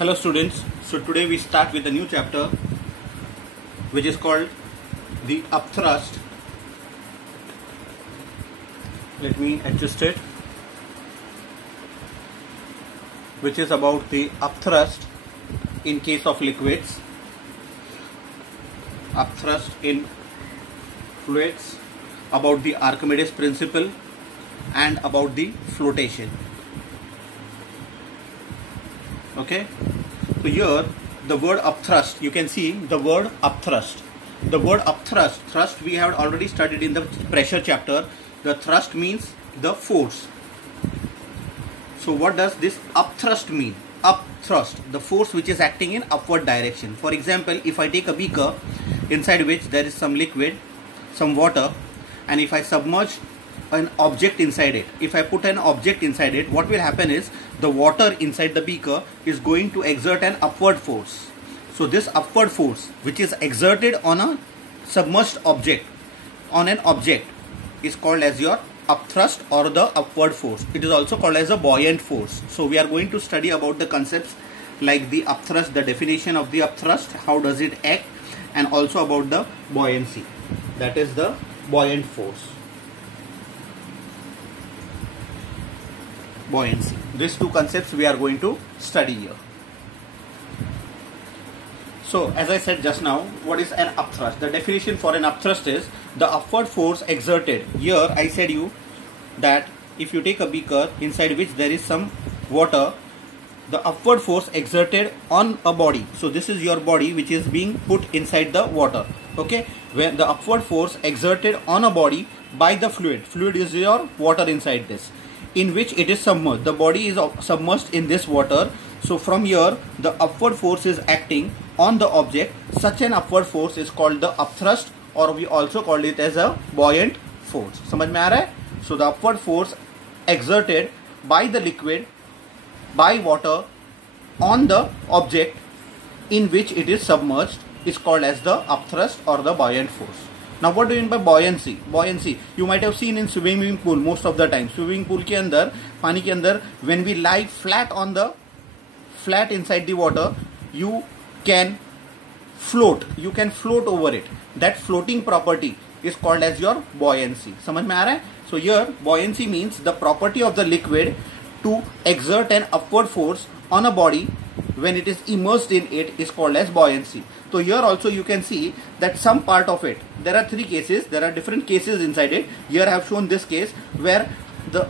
Hello students, so today we start with a new chapter which is called the upthrust. Let me adjust it, which is about the upthrust in case of liquids, upthrust in fluids, about the Archimedes principle and about the flotation. Okay, so here the word upthrust, you can see the word upthrust. The word upthrust, thrust we have already studied in the pressure chapter. The thrust means the force. So what does this upthrust mean? Upthrust, the force which is acting in upward direction. For example, if I take a beaker inside which there is some liquid, some water, and if I submerge an object inside it, if I put an object inside it, what will happen is the water inside the beaker is going to exert an upward force. So this upward force which is exerted on a submerged object, on an object, is called as your upthrust or the upward force. It is also called as a buoyant force. So we are going to study about the concepts like the upthrust, the definition of the upthrust, how does it act, and also about the buoyancy, that is the buoyant force. Buoyancy. These two concepts we are going to study here. So as I said just now, what is an upthrust? The definition for an upthrust is the upward force exerted. Here I said you that if you take a beaker inside which there is some water, the upward force exerted on a body. So this is your body which is being put inside the water. Okay, where the upward force exerted on a body by the fluid. Fluid is your water inside this, in which it is submerged. The body is submerged in this water. So from here the upward force is acting on the object. Such an upward force is called the upthrust, or we also call it as a buoyant force. समझ में आ रहा है? So the upward force exerted by the liquid, by water, on the object in which it is submerged is called as the upthrust or the buoyant force. Now what do you mean by buoyancy? Buoyancy you might have seen in swimming pool most of the time. Swimming pool के अंदर, पानी के अंदर, when we lie flat on the flat inside the water, you can float. You can float over it. That floating property is called as your buoyancy. समझ में आ रहा है? So here buoyancy means the property of the liquid to exert an upward force on a body when it is immersed in it is called as buoyancy. So here also you can see that some part of it, there are three cases, there are different cases inside it. Here I have shown this case where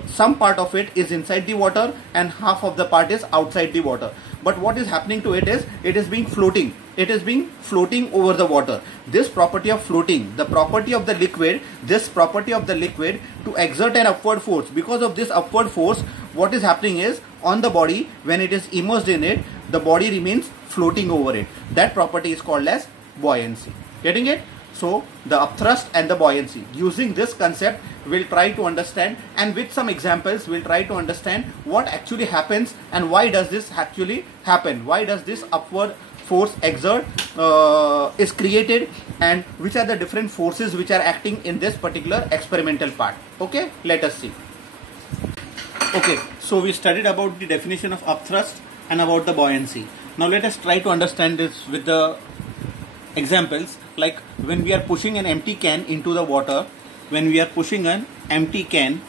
some part of it is inside the water and half of the part is outside the water. But what is happening to it is being floating. It is being floating over the water. This property of floating, the property of the liquid, this property of the liquid to exert an upward force. Because of this upward force, what is happening is on the body, when it is immersed in it, the body remains floating over it. That property is called as buoyancy. Getting it? So the upthrust and the buoyancy. Using this concept, we'll try to understand, and with some examples, we'll try to understand what actually happens and why does this actually happen. Why does this upward force exert is created, and which are the different forces which are acting in this particular experimental part. Okay, let us see. Okay, so we studied about the definition of upthrust and about the buoyancy. Now let us try to understand this with the examples, like when we are pushing an empty can into the water. When we are pushing an empty can,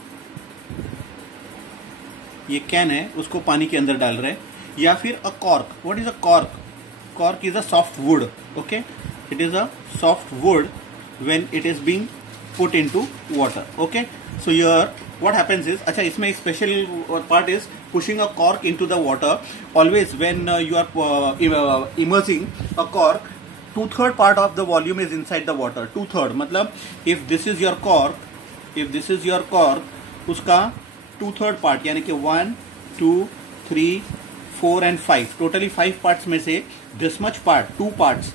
ये can है उसको पानी के अंदर डाल रहे हैं, या फिर a cork. What is a cork? Cork is a soft wood. Okay, it is a soft wood when it is being put into water. Okay, so here what happens is, अच्छा इसमें एक special part is pushing a cork into the water. Always when you are immersing a cork, 2/3 part of the volume is inside the water. 2/3 मतलब if this is your cork, उसका 2/3 part यानी कि 1, 2, 3, 4 and 5, totally 5 parts में से this much part, 2 parts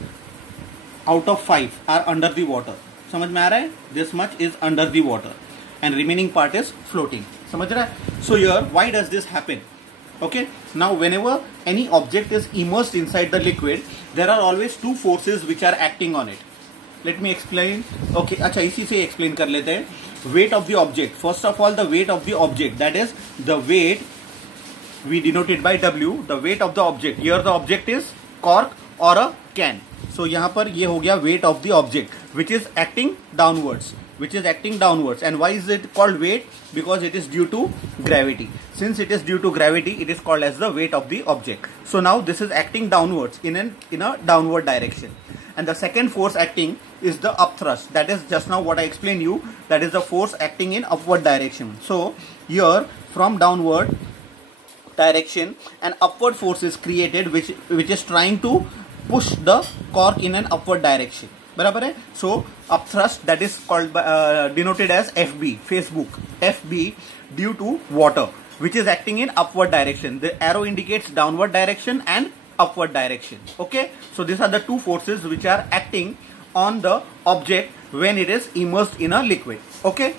out of 5 are under the water. समझ में आ रहा है? This much is under the water and remaining part is floating. समझ रहा है? So here why does this happen? Okay, now whenever any object is immersed inside the liquid, there are always two forces which are acting on it. Let me explain. Okay, अच्छा इसी से explain कर लेते हैं. Weight of the object. First of all, the weight of the object, that is the weight we denote it by W, the weight of the object. Here the object is cork or a can. So यहाँ पर ये हो गया weight of the object which is acting downwards. And why is it called weight? Because it is due to gravity. Since it is due to gravity, it is called as the weight of the object. So now this is acting downwards in a downward direction. And the second force acting is the upthrust. That is just now what I explained you. That is the force acting in upward direction. So here from downward direction, an upward force is created which is trying to push the cork in an upward direction. बराबर है. So upthrust, that is called denoted as FB, Facebook. FB due to water which is acting in upward direction. The arrow indicates downward direction and upward direction. Okay, so these are the two forces which are acting on the object when it is immersed in a liquid. Okay.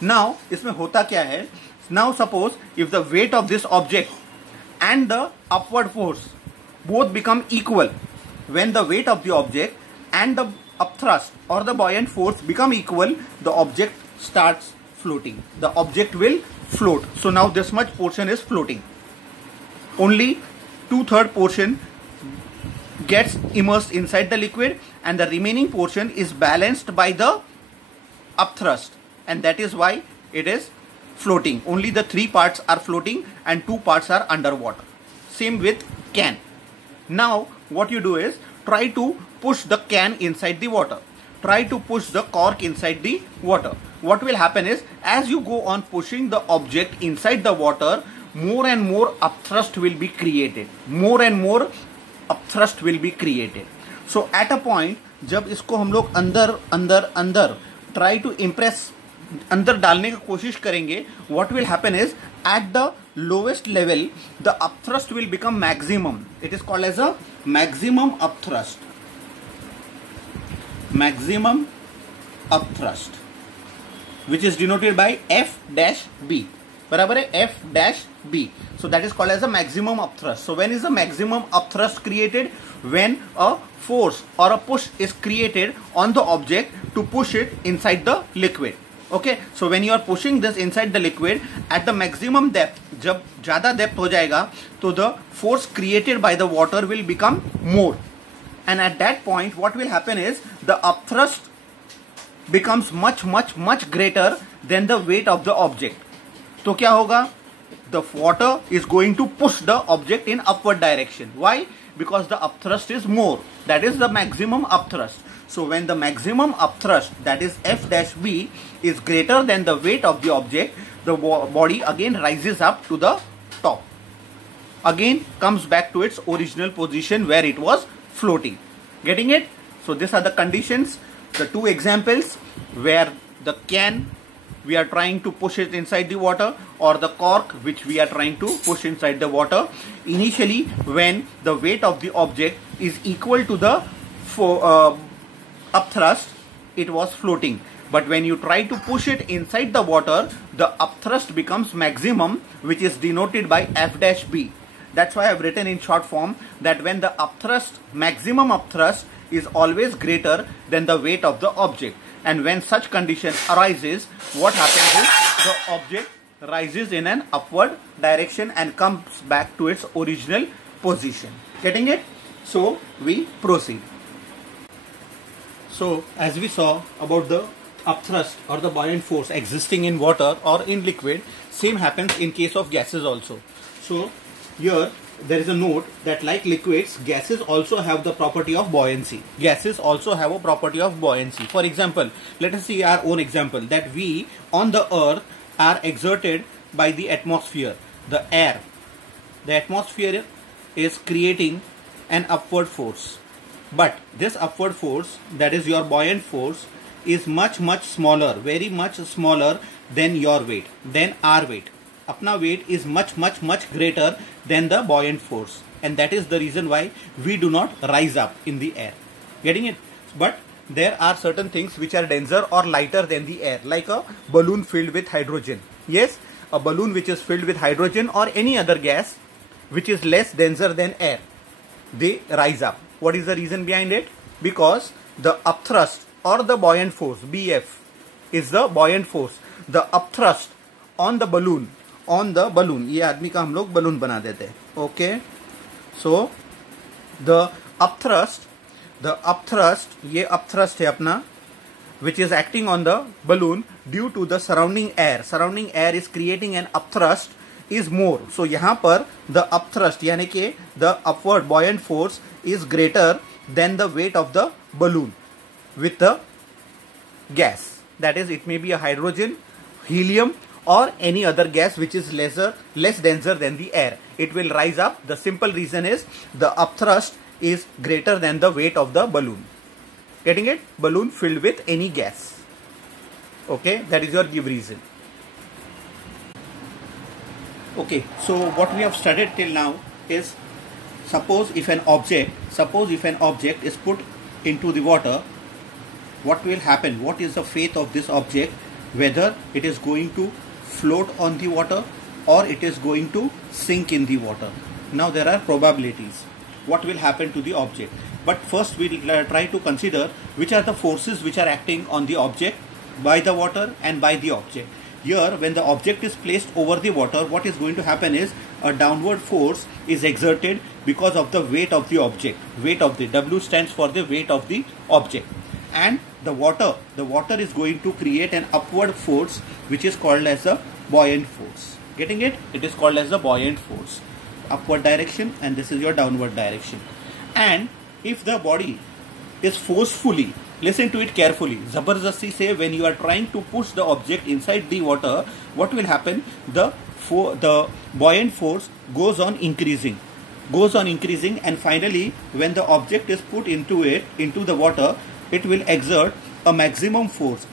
Now इसमें होता क्या है? Now suppose if the weight of this object and the upward force both become equal, when the weight of the object and the upthrust or the buoyant force become equal, the object starts floating. The object will float. So now this much portion is floating. Only 2/3 portion gets immersed inside the liquid and the remaining portion is balanced by the upthrust, and that is why it is floating. Only the 3 parts are floating and 2 parts are underwater. Same with can. Now what you do is try to push the can inside the water. Try to push the cork inside the water. What will happen is, as you go on pushing the object inside the water, more and more upthrust will be created. So at a point, जब इसको हम लोग अंदर try to impress, अंदर डालने की कोशिश करेंगे, what will happen is, at the lowest level, the upthrust will become maximum. It is called as a maximum upthrust. Which is denoted by F-B. बराबर है F-B. So that is called as a maximum upthrust. So when is the maximum upthrust created? When a force or a push is created on the object to push it inside the liquid. Okay, so when you are pushing this inside the liquid at the maximum depth, जब ज़्यादा depth हो जाएगा, तो the force created by the water will become more. And at that point, what will happen is, the upthrust becomes much greater than the weight of the object. तो क्या होगा? The water is going to push the object in upward direction. Why? Because the upthrust is more. That is the maximum upthrust. So when the maximum upthrust, that is F-B, is greater than the weight of the object, the body again rises up to the top. Again comes back to its original position where it was floating. Getting it? So these are the conditions, the 2 examples where the can, we are trying to push it inside the water, or the cork which we are trying to push inside the water. Initially, when the weight of the object is equal to the upthrust, it was floating. But when you try to push it inside the water, the upthrust becomes maximum, which is denoted by F-B. That's why I have written in short form that when the upthrust, maximum upthrust, is always greater than the weight of the object. And when such condition arises, what happens is, the object rises in an upward direction and comes back to its original position. Getting it? So we proceed. So as we saw about the upthrust or the buoyant force existing in water or in liquid, same happens in case of gases also. So here there is a note that like liquids, gases also have the property of buoyancy. For example, let us see our own example, that we on the earth are exerted by the atmosphere, the air. The atmosphere is creating an upward force. But this upward force, that is your buoyant force, is much smaller, very much smaller than your weight, than our weight. Apna weight is much greater than the buoyant force, and that is the reason why we do not rise up in the air. Getting it? But there are certain things which are denser or lighter than the air, like a balloon filled with hydrogen. Yes, a balloon which is filled with hydrogen or any other gas which is less denser than air, they rise up. What is the reason behind it? Because the upthrust or the buoyant force, BF, is the buoyant force. The upthrust on the balloon on the balloon. ये आदमी का हम लोग balloon बना देते हैं. Okay. So the upthrust, ये upthrust है अपना, which is acting on the balloon due to the surrounding air. Surrounding air is creating an upthrust is more. So यहाँ पर the upthrust यानी कि the upward buoyant force is greater than the weight of the balloon with the gas. That is, it may be a hydrogen, helium, or any other gas which is less denser than the air. It will rise up. The simple reason is the upthrust is greater than the weight of the balloon. Getting it? Balloon filled with any gas. Okay, that is your give reason. Okay, so what we have studied till now is, suppose if an object is put into the water, what will happen? What is the fate of this object? Whether it is going to float on the water or it is going to sink in the water. Now there are probabilities. What will happen to the object? But first we try to consider which are the forces which are acting on the object by the water and by the object. Here, when the object is placed over the water, what is going to happen is a downward force is exerted because of the weight of the object. Weight of the W stands for the weight of the object. And the water is going to create an upward force which is called as the buoyant force. Getting it? It is called as the buoyant force. Upward direction, and this is your downward direction. And if the body is forcefully, listen to it carefully, Zabardasti say, when you are trying to push the object inside the water, what will happen? The buoyant force goes on increasing, and finally when the object is put into the water, it will exert a maximum force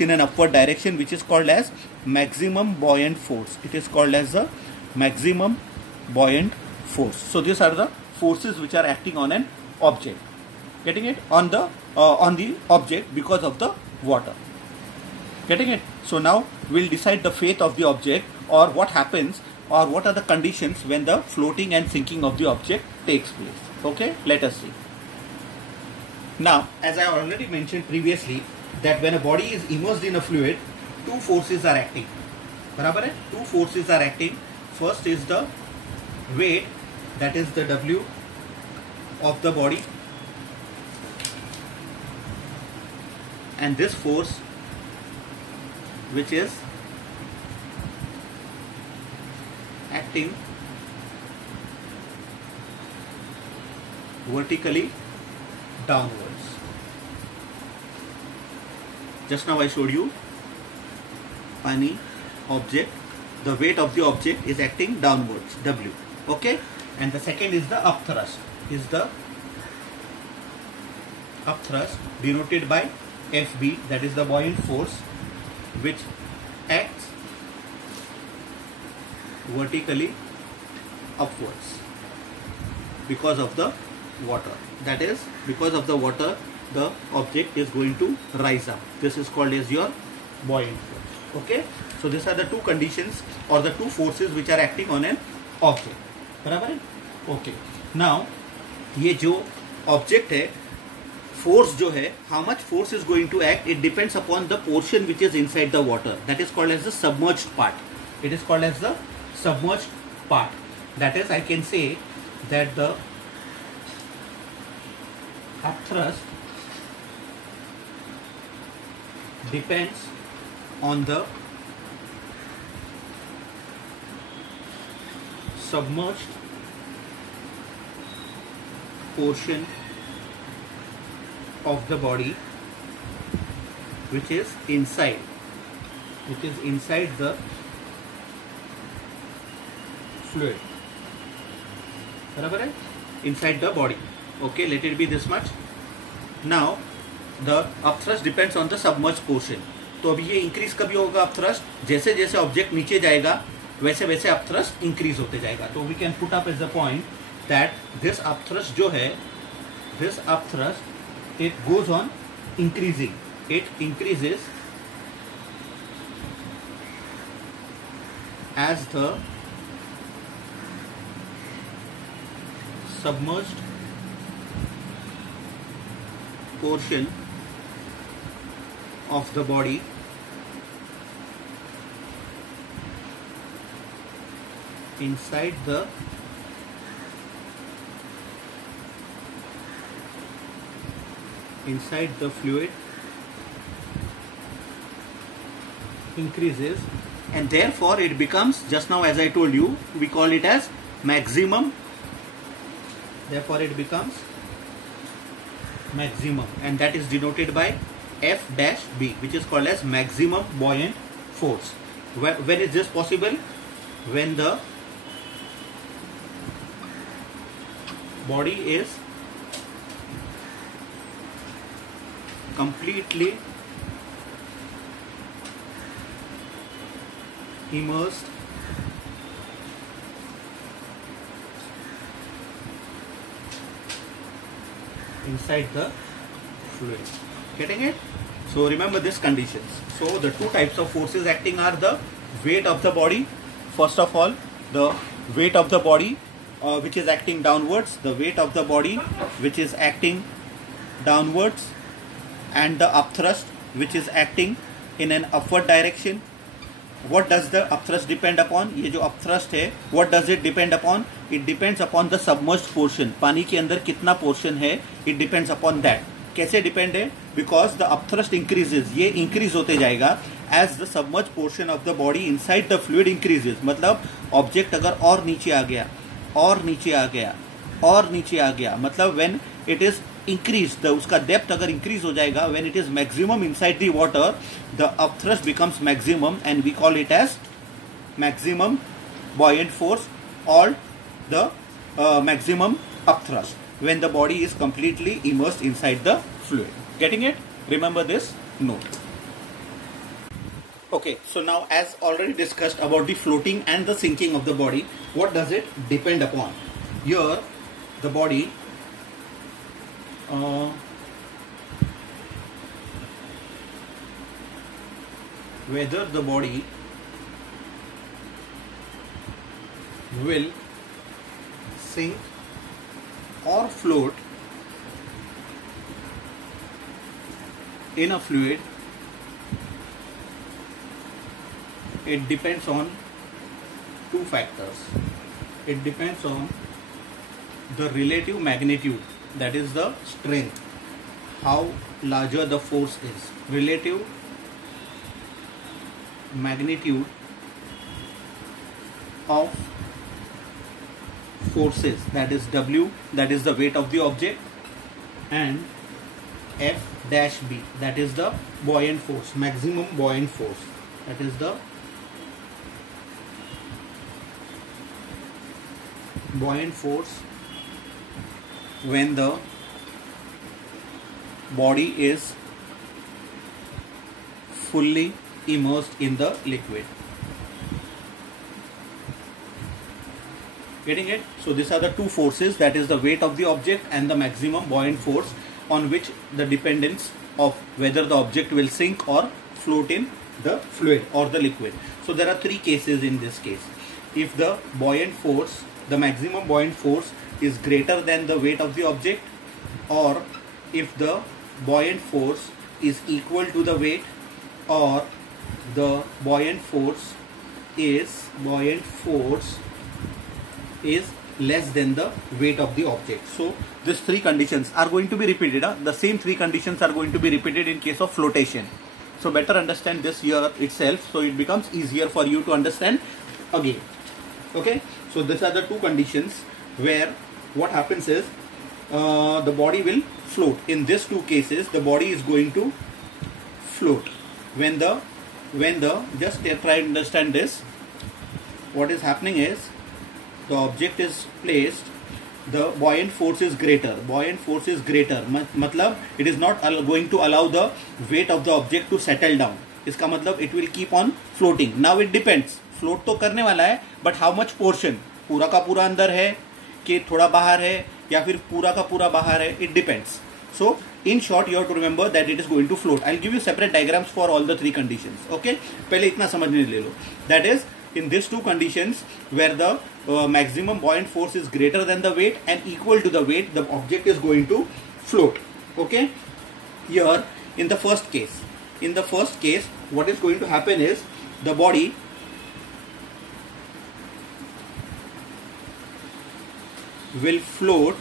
in an upward direction, which is called as maximum buoyant force. It is called as the maximum buoyant force. So these are the forces which are acting on an object. Getting it? On the object because of the water. Getting it? So now we'll decide the fate of the object, or what happens, or what are the conditions when the floating and sinking of the object takes place. Okay, let us see. Now, as I already mentioned previously, that when a body is immersed in a fluid, two forces are acting. बराबर है? Two forces are acting. First is the weight, that is the W of the body, and this force which is acting vertically downwards. Just now I showed you any object, the weight of the object is acting downwards, W. Okay, and the second is the upthrust, denoted by FB, that is the buoyant force which acts vertically upwards because of the water. That is, because of the water, the object is going to rise up. This is called as your buoyant force. Okay, so these are the two conditions or the two forces which are acting on an object. बराबर है? Okay. Now ये जो object है, force जो है, how much force is going to act? It depends upon the portion which is inside the water. That is called as the submerged part. It is called as the submerged part. That is, I can say that the upthrust depends on the submerged portion of the body which is inside the fluid. बराबर है? Inside the body. Okay, let it be this much. Now the upthrust depends on the submerged portion. तो अभी ये increase कभी होगा upthrust? जैसे जैसे object नीचे जाएगा वैसे वैसे upthrust इंक्रीज होते जाएगा. तो we can put up as the point that this upthrust जो है, this upthrust, it goes on increasing. It increases as the submerged portion of the body inside the fluid increases, and therefore it becomes, just now as I told you, we call it as maximum. Therefore it becomes maximum, and that is denoted by F dash B, which is called as maximum buoyant force. When is this possible? When the body is completely immersed inside the fluid. Getting it? So remember these conditions. So the two types of forces acting are the weight of the body. First of all, the weight of the body which is acting downwards, the weight of the body which is acting downwards, and the upthrust which is acting in an upward direction. What does the upthrust depend upon? ये जो upthrust है, what does it depend upon? It depends upon the submerged portion. पानी के अंदर कितना portion है, it depends upon that. कैसे depend है? Because the upthrust increases. ये increase होते जाएगा as the submerged portion of the body inside the fluid increases. मतलब object अगर और नीचे आ गया, और नीचे आ गया, और नीचे आ गया, मतलब when it is increased, उसका depth अगर increase हो जाएगा, when it is maximum inside the water, the upthrust becomes maximum, and we call it as maximum buoyant force or the maximum upthrust when the body is completely immersed inside the fluid. Getting it? Remember this note. Okay, so now as already discussed about the floating and the sinking of the body, what does it depend upon? Here the body whether the body will sink or float in a fluid, it depends on two factors. It depends on the relative magnitude, that is the strength, how larger the force is. Relative magnitude of forces, that is W, that is the weight of the object, and F dash B, that is the buoyant force, maximum buoyant force, that is the buoyant force when the body is fully immersed in the liquid. Getting it? So these are the two forces, that is the weight of the object and the maximum buoyant force, on which the dependence of whether the object will sink or float in the fluid or the liquid. So there are three cases in this case. If the buoyant force, the maximum buoyant force is greater than the weight of the object, or if the buoyant force is equal to the weight, or the buoyant force is less than the weight of the object. So these three conditions are going to be repeated. The same three conditions are going to be repeated in case of flotation. So better understand this here itself, so it becomes easier for you to understand again. Okay, so these are the two conditions where what happens is the body will float. In these two cases, the body is going to float when the just try to understand this. What is happening is the object is placed, the buoyant force is greater. Buoyant force is greater. मतलब it is not going to allow the weight of the object to settle down. इसका मतलब it will keep on floating. Now it depends. Float तो करने वाला है, but how much portion? पूरा का पूरा अंदर है कि थोड़ा बाहर है या फिर पूरा का पूरा बाहर है? It depends. So in short, you have to remember that it is going to float. I'll give you separate diagrams for all the three conditions. Okay? पहले इतना समझने ले लो. That is, in these two conditions where the maximum buoyant force is greater than the weight and equal to the weight, the object is going to float. Okay? Here, in the first case, what is going to happen is the body will float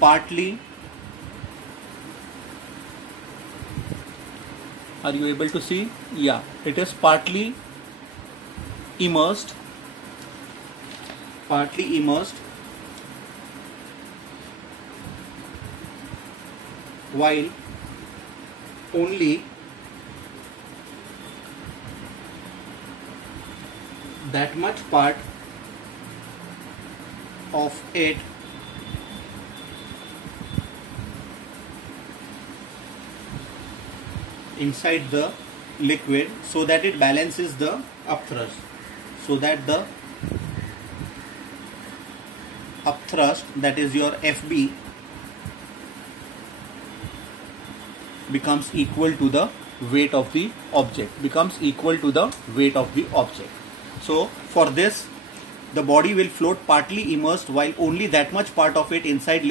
partly. Are you able to see? Yeah, it is partly immersed, while only that much part of it inside the liquid, so that it balances the upthrust, so that the upthrust, that is your FB, becomes equal to the weight of the object, So for this, the body will float partly immersed while only that much part of it inside the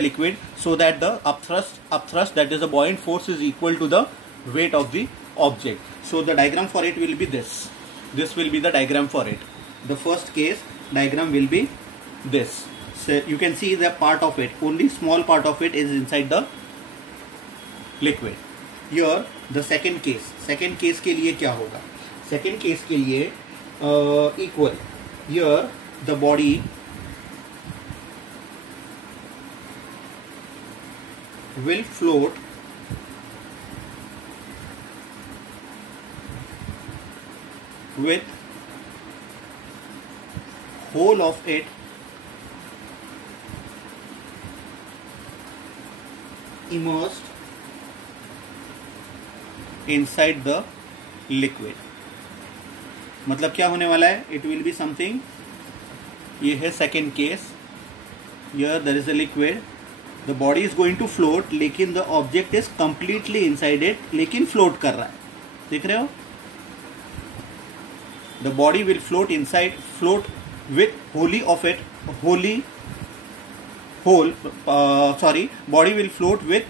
liquid, so that the upthrust, that is the buoyant force, is equal to the weight of the object. So the diagram for it will be this. This will be the diagram for it. The first case diagram will be this. So you can see the part of it, only small part of it is inside the liquid. Here the second case के लिए क्या होगा? Second case के लिए equal. Here the body will float with whole of it immersed inside the liquid. मतलब क्या होने वाला है? It will be something, ये है second case. Here there is a liquid, the body is going to float, लेकिन the object is completely inside it, लेकिन float कर रहा है. देख रहे हो? The body will float with body will float with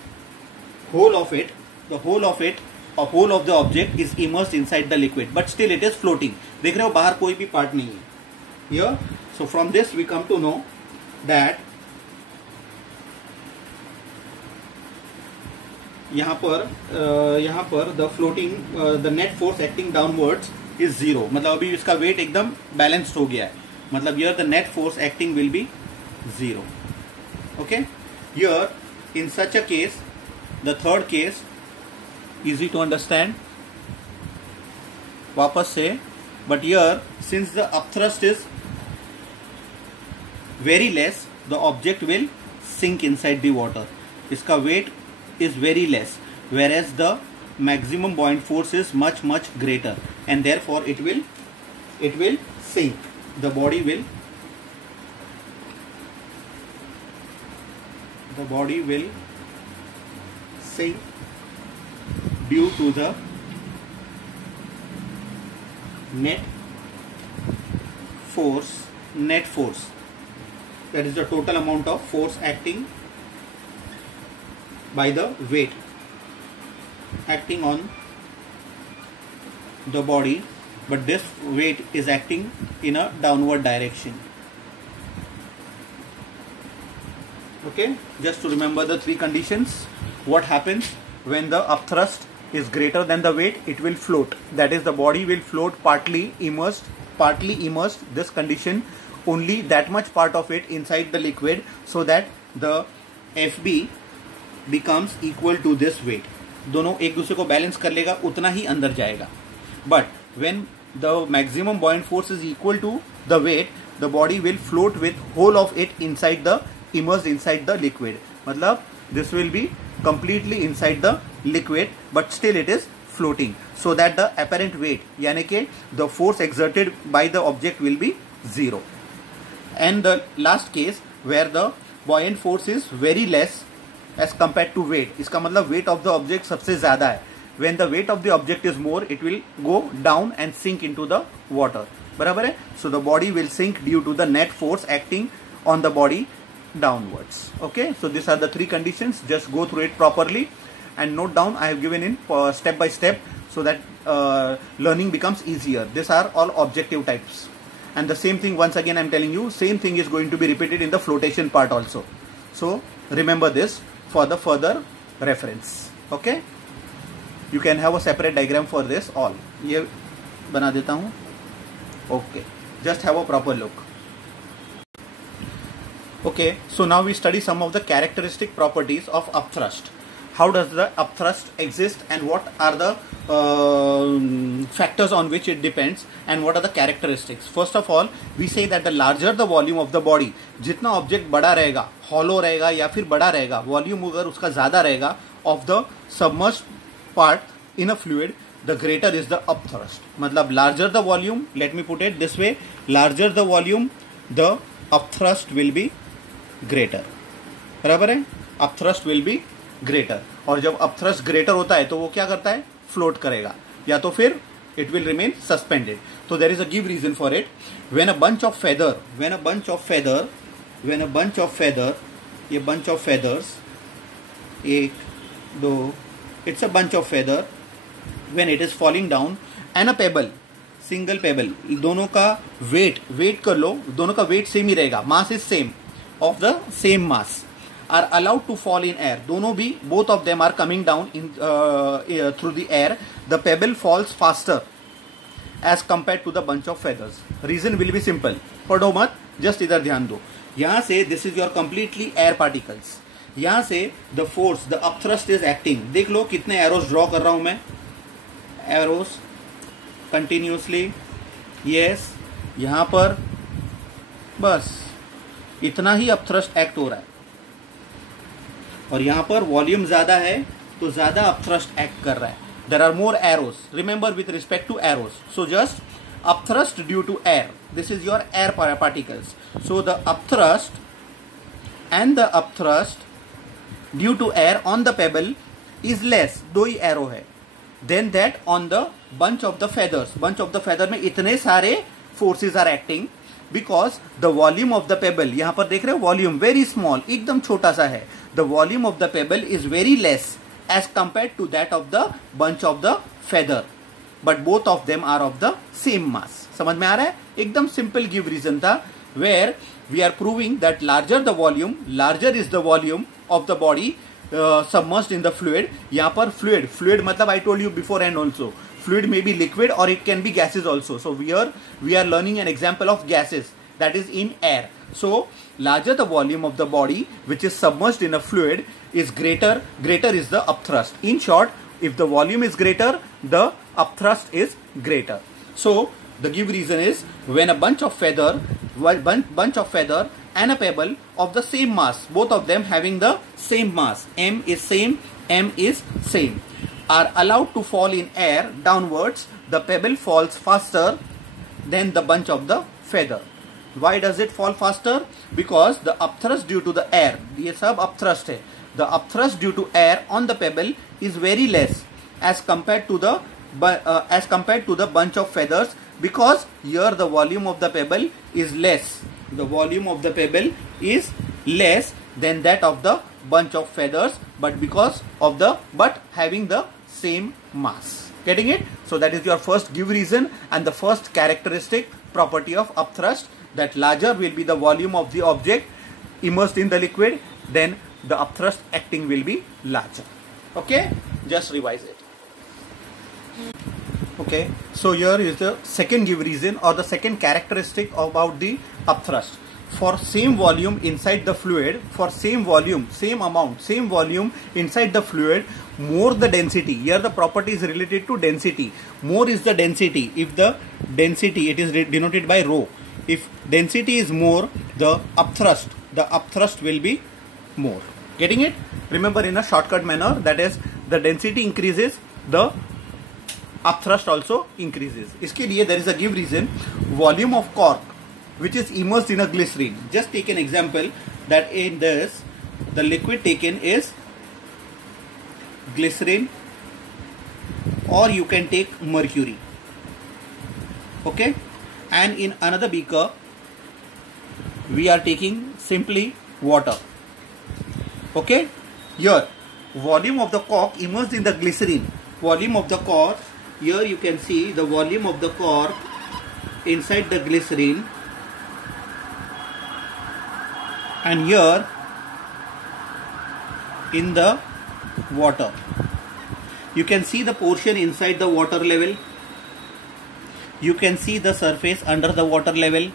whole of it. The whole of the object is immersed inside the liquid, but still it is floating. देख रहे हो, बाहर कोई भी part नहीं है. Here, so from this we come to know that यहाँ पर the floating the net force acting downwards is 0. मतलब अभी इसका weight एकदम balanced हो गया है. मतलब here the net force acting will be 0. Okay. Here in such a case, the third case, easy to understand. वापस से, but here since the upthrust is very less, the object will sink inside the water. इसका weight is very less, whereas the maximum buoyant force is much greater, and therefore it will sink. The body will sink due to the net force, that is the total amount of force acting by the weight acting on the body, but this weight is acting in a downward direction. Okay, just to remember the three conditions. What happens when the upthrust is greater than the weight? It will float, that is the body will float partly immersed. This condition, only that much part of it inside the liquid, so that the FB becomes equal to this weight. दोनों एक दूसरे को balance कर लेगा, उतना ही अंदर जाएगा. But when the maximum buoyant force is equal to the weight, the body will float with whole of it immersed inside the liquid. मतलब this will be completely inside the liquid, but still it is floating, so that the apparent weight, यानी कि the force exerted by the object will be 0. And the last case where the buoyant force is very less as compared to weight, इसका मतलब weight of the object सबसे ज़्यादा है. When the weight of the object is more, it will go down and sink into the water. बराबर है? So the body will sink due to the net force acting on the body downwards. Okay, so these are the three conditions. Just go through it properly and note down. I have given in step by step so that learning becomes easier. These are all objective types. And the same thing, once again I am telling you, same thing is going to be repeated in the flotation part also. So remember this for the further reference. Okay, you can have a separate diagram for this all. ये बना देता हूँ. Okay, just have a proper look. Okay, so now we study some of the characteristic properties of upthrust. How does the upthrust exist and what are the factors on which it depends and what are the characteristics. First of all, we say that the larger the volume of the body, जितना object बड़ा रहेगा, hollow रहेगा या फिर बड़ा रहेगा, volume अगर उसका ज़्यादा रहेगा of the submerged part in a fluid, the greater is the upthrust. मतलब larger the volume, let me put it this way, larger the volume, the upthrust will be greater. बराबर है? Upthrust will be greater. और जब upthrust greater होता है तो वो क्या करता है? Float करेगा या तो फिर it will remain suspended. So there is a give reason for it. When a bunch of feather, ये bunch of feathers, एक, दो, it's a bunch of feather. When it is falling down and a pebble, single pebble, दोनों का weight कर लो, दोनों का weight same ही रहेगा, mass is same, of the same mass, are allowed to fall in air. दोनों भी, both of them are coming down in through the air. The pebble falls faster as compared to the bunch of feathers. Reason will be simple. पढ़ो मत, just इधर ध्यान दो. यहाँ से this is your completely air particles. यहाँ से the force, the upthrust is acting. देख लो कितने arrows draw कर रहा हूँ मैं. Arrows continuously. Yes. यहाँ पर बस इतना ही upthrust act हो रहा है. और यहाँ पर वॉल्यूम ज्यादा है तो ज्यादा अपथ्रस्ट एक्ट कर रहा है. There are more arrows. Remember with respect to arrows. So just upthrust due to air. This is your air particles. So the upthrust and the upthrust due to air on the pebble is less. दो ही arrow है. Then that on the bunch of the feathers. Bunch of the feather में इतने सारे forces are acting because the volume of the pebble, यहां पर देख रहे हो वॉल्यूम वेरी स्मॉल, एकदम छोटा सा है. The volume of the pebble is very less as compared to that of the bunch of the feather, but both of them are of the same mass. समझ में आ रहा है? एकदम simple give reason था, where we are proving that larger the volume, larger is the volume of the body submerged in the fluid. यहाँ पर fluid मतलब I told you before and also, fluid may be liquid or it can be gases also. So here we are learning an example of gases, that is in air. So larger the volume of the body which is submerged in a fluid is greater is the upthrust. In short, if the volume is greater, the upthrust is greater. So the give reason is when a bunch of feather and a pebble of the same mass, both of them having the same mass, m is same, are allowed to fall in air downwards, the pebble falls faster than the bunch of the feather. Why does it fall faster? Because the upthrust due to the air, ये सब upthrust है. The upthrust due to air on the pebble is very less as compared to the bunch of feathers, because here the volume of the pebble is less. The volume of the pebble is less than that of the bunch of feathers, but having the same mass. Getting it? So that is your first give reason and the first characteristic property of upthrust, that larger will be the volume of the object immersed in the liquid, then the upthrust acting will be larger. Okay, just revise it. Okay, so here is the second give reason or the second characteristic about the upthrust. For same volume inside the fluid, for same volume, same amount, same volume inside the fluid, more the density. Here the property is related to density. More is the density. If the density, it is denoted by rho. If density is more, the upthrust will be more. Getting it? Remember in a shortcut manner, that is the density increases, the upthrust also increases. इसके लिए there is a give reason. Volume of cork which is immersed in a glycerine. Just take an example that in this the liquid taken is glycerine, or you can take mercury. Okay, and in another beaker we are taking simply water. Okay, here volume of the cork immersed in the glycerine, volume of the cork here you can see the volume of the cork inside the glycerine, and here in the water. You can see the portion inside the water level. You can see the surface under the water level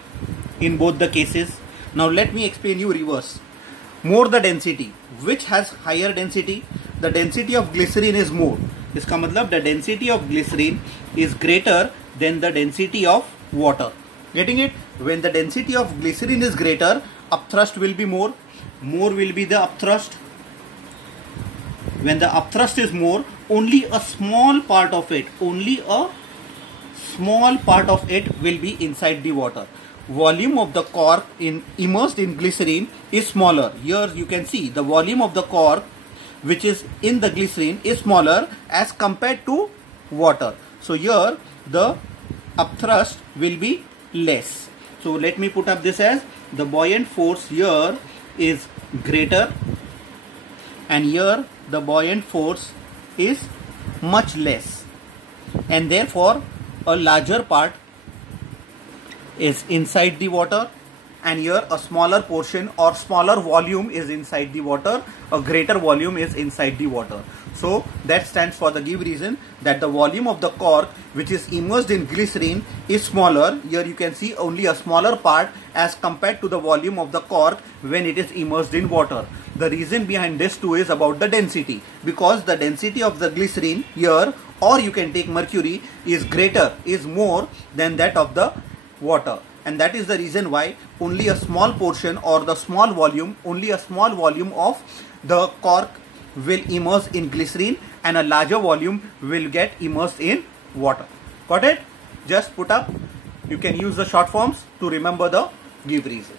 in both the cases. Now let me explain you reverse. More the density. Which has higher density? The density of glycerine is more. इसका मतलब the density of glycerine is greater than the density of water. Getting it? When the density of glycerine is greater, upthrust will be more. More will be the upthrust. When the upthrust is more, only a small part of it, will be inside the water. Volume of the cork immersed in glycerine is smaller. Here you can see the volume of the cork which is in the glycerine is smaller as compared to water. So here the upthrust will be less. So let me put up this as the buoyant force here is greater, and here the buoyant force is much less, and therefore a larger part is inside the water, and here a smaller portion or smaller volume is inside the water, a greater volume is inside the water. So that stands for the give reason that the volume of the cork which is immersed in glycerine is smaller. Here you can see only a smaller part as compared to the volume of the cork when it is immersed in water. The reason behind this too is about the density, because the density of the glycerine here, or you can take mercury, is more than that of the water, and that is the reason why only a small portion or the small volume of the cork will immerse in glycerine and a larger volume will get immersed in water. Got it? Just put up. You can use the short forms to remember the give reason.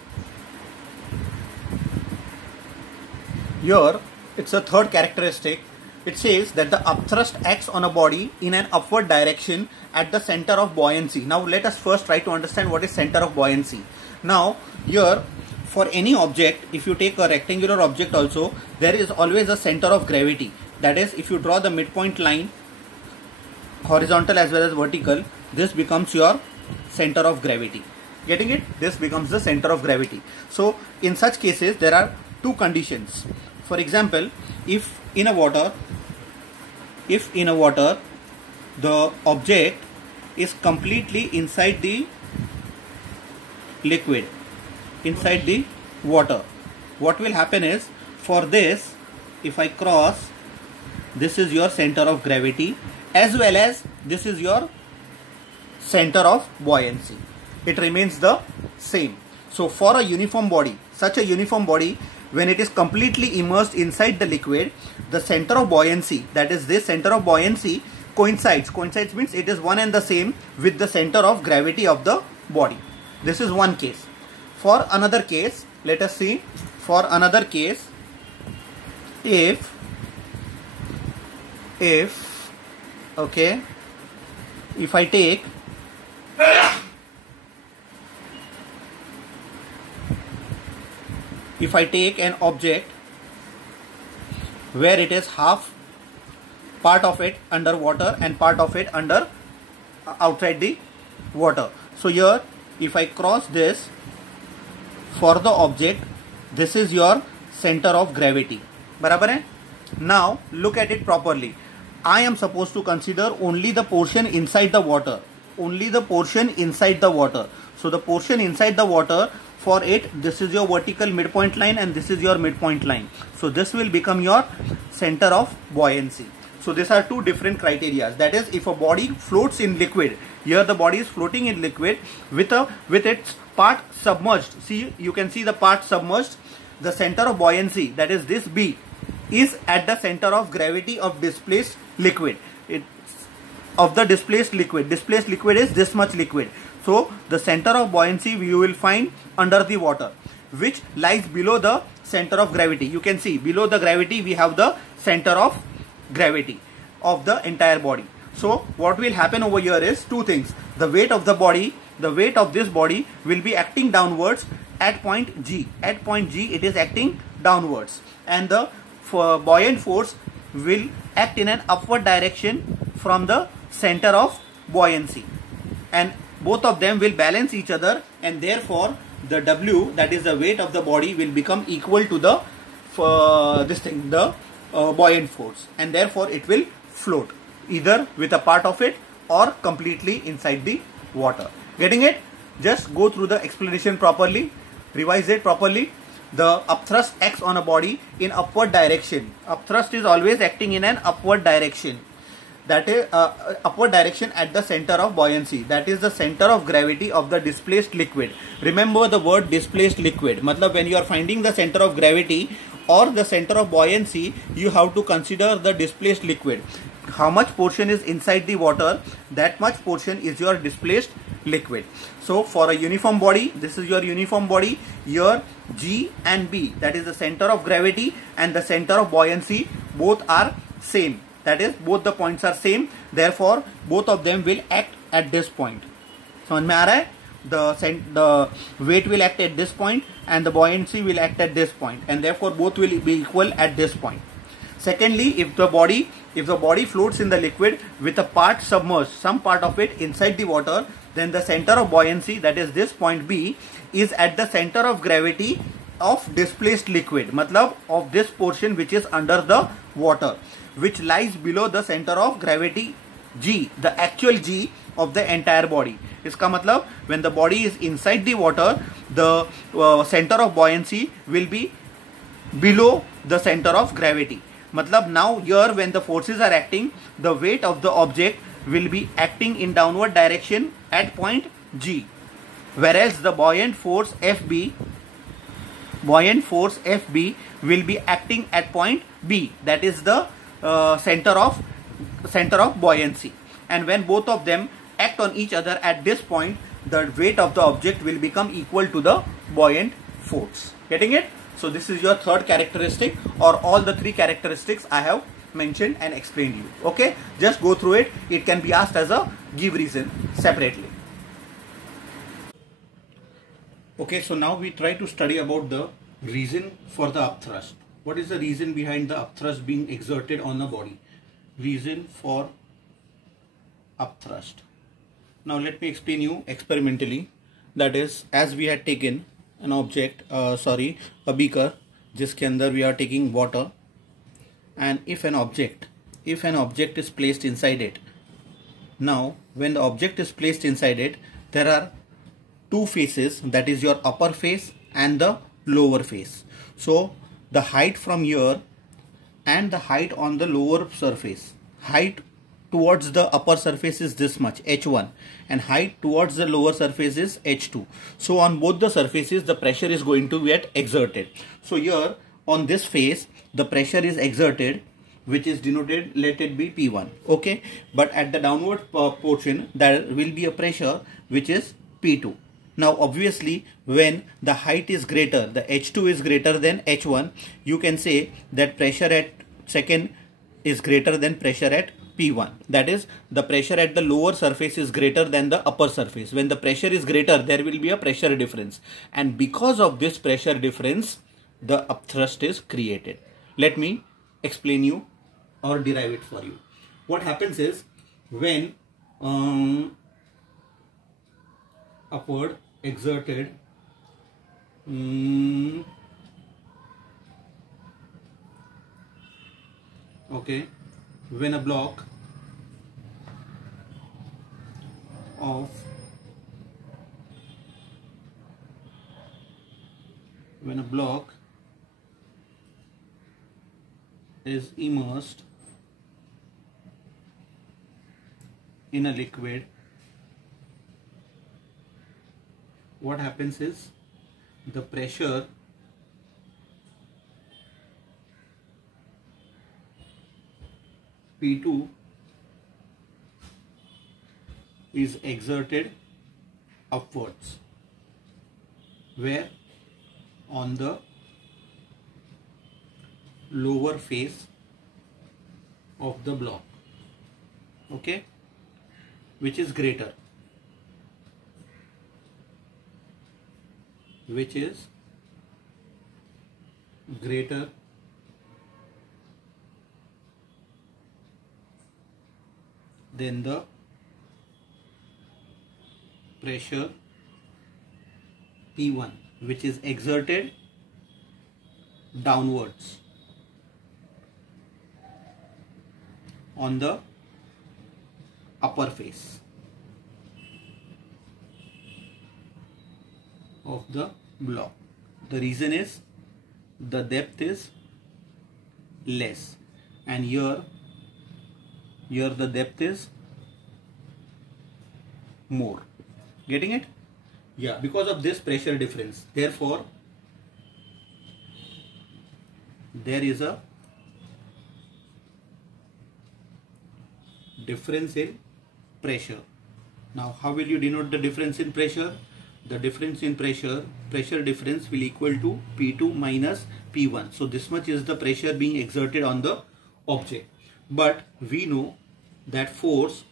Here it's a third characteristic. It says that the upthrust acts on a body in an upward direction at the center of buoyancy. Now let us first try to understand what is center of buoyancy. Now here, for any object, if you take a rectangular object also, there is always a center of gravity. That is, if you draw the midpoint line, horizontal as well as vertical, this becomes your center of gravity. Getting it? This becomes the center of gravity. So in such cases there are two conditions. For example, if in a water the object is completely inside the liquid, inside the water, what will happen is, for this, if I cross, this is your center of gravity as well as this is your center of buoyancy. It remains the same. So for a uniform body, such a uniform body, when it is completely immersed inside the liquid, the center of buoyancy, that is this center of buoyancy, coincides means it is one and the same with the center of gravity of the body. This is one case. For another case, let us see. For another case, if I take an object where it is half part of it under water and part of it outside the water. So here, if I cross this, for the object, this is your center of gravity. बराबर है? Now look at it properly. I am supposed to consider only the portion inside the water. Only the portion inside the water. So the portion inside the water, for it, this is your vertical midpoint line and this is your midpoint line. So this will become your center of buoyancy. So these are two different criteria. That is, if a body floats in liquid, here the body is floating in liquid with its part submerged. See, you can see the part submerged. The center of buoyancy, that is this B, is at the center of gravity of displaced liquid. Displaced liquid is this much liquid. So the center of buoyancy you will find under the water, which lies below the center of gravity. You can see below the gravity we have the center of gravity of the entire body. So what will happen over here is two things. The weight of the body, the weight of this body will be acting downwards at point G. At point G it is acting downwards, and the buoyant force will act in an upward direction from the center of buoyancy, and both of them will balance each other, and therefore the W, that is the weight of the body, will become equal to the buoyant force, and therefore it will float either with a part of it or completely inside the water. Getting it? Just go through the explanation properly, revise it properly. The upthrust acts on a body in upward direction. Upthrust is always acting in an upward direction. That is upward direction at the center of buoyancy. That is the center of gravity of the displaced liquid. Remember the word displaced liquid. Matlab, when you are finding the center of gravity or the center of buoyancy, you have to consider the displaced liquid. How much portion is inside the water, that much portion is your displaced liquid. So for a uniform body, this is your uniform body. Here G and B, that is the center of gravity and the center of buoyancy, both are same. That is, both the points are same. Therefore, both of them will act at this point. समझ में आ रहा है? The weight will act at this point and the buoyancy will act at this point, and therefore both will be equal at this point. Secondly, if the body floats in the liquid with a part submerged, some part of it inside the water, then the center of buoyancy, that is this point B, is at the center of gravity of displaced liquid, matlab of this portion which is under the water, which lies below the center of gravity G, the actual G of the entire body. इसका मतलब when the body is inside the water, the center of buoyancy will be below the center of gravity. मतलब now here when the forces are acting, the weight of the object will be acting in downward direction at point G, whereas the buoyant force FB will be acting at point B, that is the center of buoyancy. And when both of them act on each other at this point, the weight of the object will become equal to the buoyant force. Getting it? So this is your third characteristic, or all the three characteristics I have mentioned and explained you. Okay, just go through it. It can be asked as a give reason separately. Okay, so now we try to study about the reason for the upthrust. What is the reason behind the upthrust being exerted on the body? Reason for upthrust. Now let me explain you experimentally. That is, as we had taken an object, a beaker, जिसके अंदर we are taking water, and if an object is placed inside it. Now when the object is placed inside it, there are two faces, that is your upper face and the lower face. So the height from here and the height on the lower surface, height towards the upper surface is this much, h1, and height towards the lower surface is h2. So on both the surfaces the pressure is going to get exerted. So here on this face the pressure is exerted, which is denoted, let it be P1. Okay, but at the downward portion there will be a pressure which is P2. Now obviously when the height is greater, the h2 is greater than h1, you can say that pressure at second is greater than pressure at P1. That is, the pressure at the lower surface is greater than the upper surface. When the pressure is greater, there will be a pressure difference, and because of this pressure difference the upthrust is created. Let me explain you or derive it for you. What happens is, when upward exerted okay, when a block is immersed in a liquid, what happens is the pressure P2 is exerted upwards, where on the lower face of the block, okay, which is greater, then the pressure P1 which is exerted downwards on the upper face of the block. The reason is the depth is less, and here the depth is more. Getting it? Yeah, because of this pressure difference, therefore there is a difference in pressure. Now how will you denote the difference in pressure? The difference in pressure difference will equal to P2 minus P1. So this much is the pressure being exerted on the object. But we know that force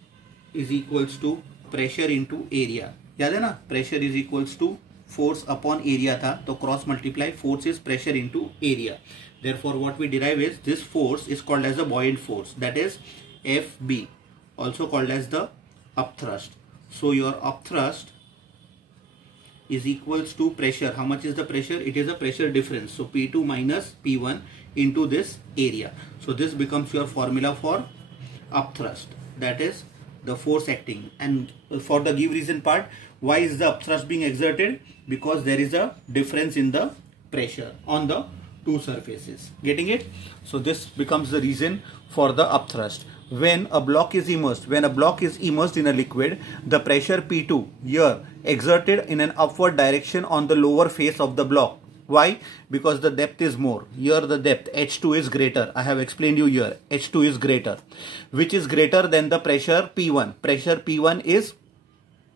is equals to pressure into area. याद है ना, pressure is equals to force upon area था, तो cross multiply force is pressure into area. Therefore what we derive is this force is called as a buoyant force, that is FB, also called as the upthrust. So your upthrust is equals to pressure. How much is the pressure? It is a pressure difference. So P2 minus P1 into this area. So this becomes your formula for upthrust, that is the force acting. And for the give reason part, why is the upthrust being exerted? Because there is a difference in the pressure on the two surfaces. Getting it? So this becomes the reason for the upthrust. When a block is immersed, in a liquid, the pressure P2 here exerted in an upward direction on the lower face of the block. Why? Because the depth is more. Here the depth H2 is greater. I have explained you here. H2 is greater, which is greater than the pressure P1. Pressure P1 is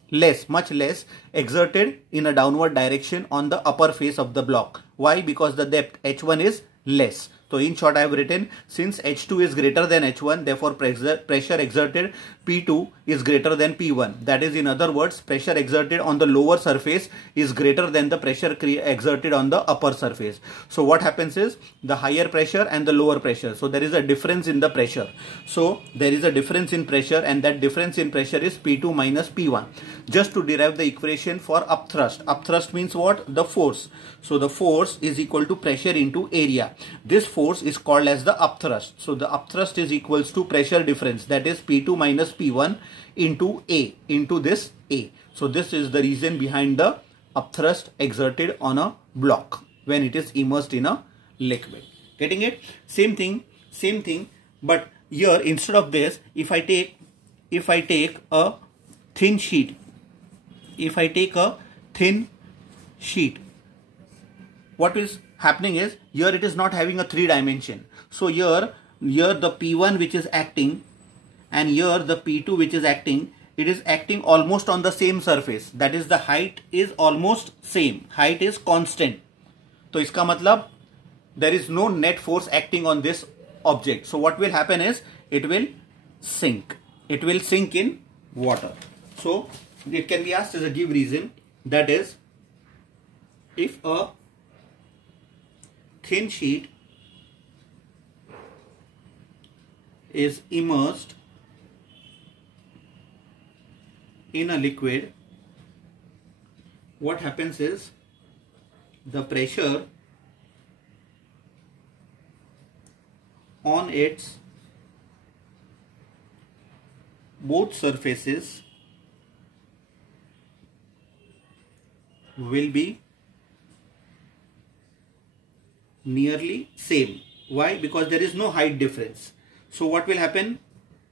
less, much less, exerted in a downward direction on the upper face of the block. Why? Because the depth H1 is less. So in short I have written, since H2 is greater than H1, therefore pressure exerted P2 is greater than P1. That is, in other words, pressure exerted on the lower surface is greater than the pressure exerted on the upper surface. So what happens is the higher pressure and the lower pressure. So there is a difference in the pressure. So there is a difference in pressure, and that difference in pressure is P2 minus P1. Just to derive the equation for upthrust. Upthrust means what? The force. So the force is equal to pressure into area. This force is called as the upthrust. So the upthrust is equals to pressure difference, that is P2 minus P1 into A, into this A. So this is the reason behind the upthrust exerted on a block when it is immersed in a liquid. Getting it? Same thing, but here instead of this, if I take a thin sheet, what is happening is, here it is not having a 3 dimension. So here the P1 which is acting and here the P2 which is acting, it is acting almost on the same surface. That is, the height is almost same. Height is constant. So iska matlab there is no net force acting on this object. So what will happen is it will sink. It will sink in water. So it can be asked as a give reason, that is, if a thin sheet is immersed in a liquid, what happens is the pressure on its both surfaces will be nearly same. Why? Because there is no height difference. So what will happen?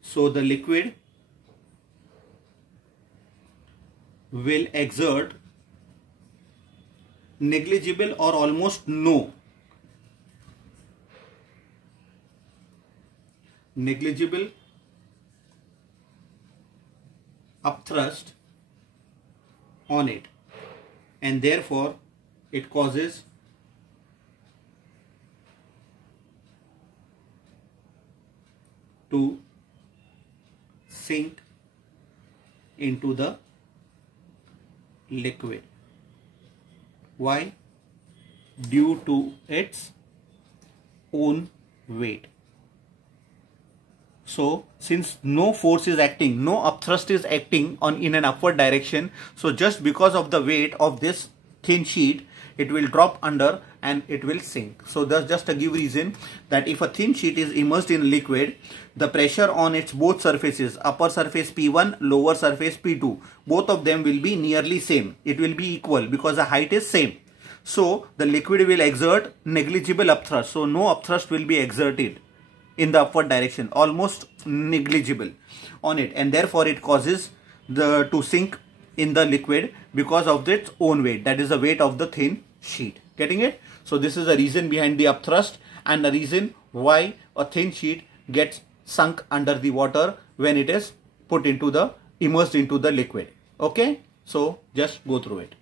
So the liquid will exert negligible or almost no upthrust on it, and therefore it causes to sink into the liquid. Why? Due to its own weight. So since no force is acting, no upthrust is acting on in an upward direction, so just because of the weight of this thin sheet, it will drop under and it will sink. So that's just a give reason that if a thin sheet is immersed in liquid, the pressure on its both surfaces, upper surface P1, lower surface P2, both of them will be nearly same. It will be equal because the height is same. So the liquid will exert negligible upthrust. So no upthrust will be exerted in the upward direction, almost negligible on it, and therefore it causes to sink in the liquid because of its own weight, that is the weight of the thin sheet. Getting it? So this is the reason behind the upthrust and the reason why a thin sheet gets sunk under the water when it is put into the immersed into the liquid. Okay, so just go through it.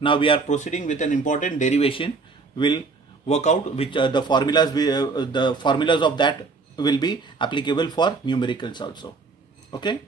Now we are proceeding with an important derivation. We'll work out which the formulas of that will be applicable for numericals also. Okay.